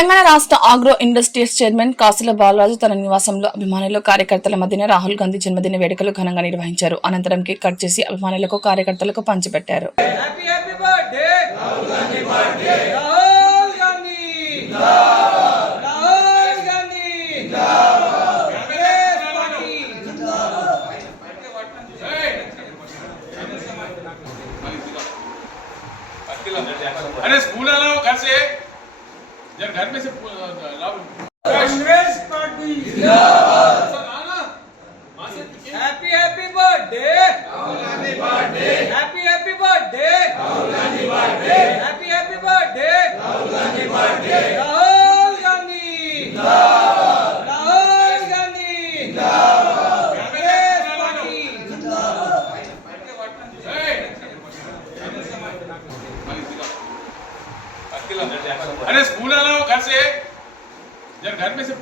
తెలంగాణ రాష్ట్ర agro industries chairman కాసుల బాలరాజు తన నివాసంలో అభిమానులు కార్యకర్తల మధ్యన రాహుల్ గాంధీ జన్మదిన వేడుకలు ఘనంగా నిర్వహించారు. అనంతరం కేక్ కట్ చేసి అభిమానులకు కార్యకర్తలకు పంచిపెట్టారు. अरे स्कूल वालों घर से जब घर में से कांग्रेस पार्टी जिंदाबाद happy happy birthday Rahul Gandhi birthday happy happy birthday Rahul Gandhi birthday happy happy birthday Rahul Gandhi बर्थडे राहुल गांधी जिंदाबाद राहुल गांधी जिंदाबाद कांग्रेस पार्टी जिंदाबाद अरे स्कूल वालों घर से जब घर में से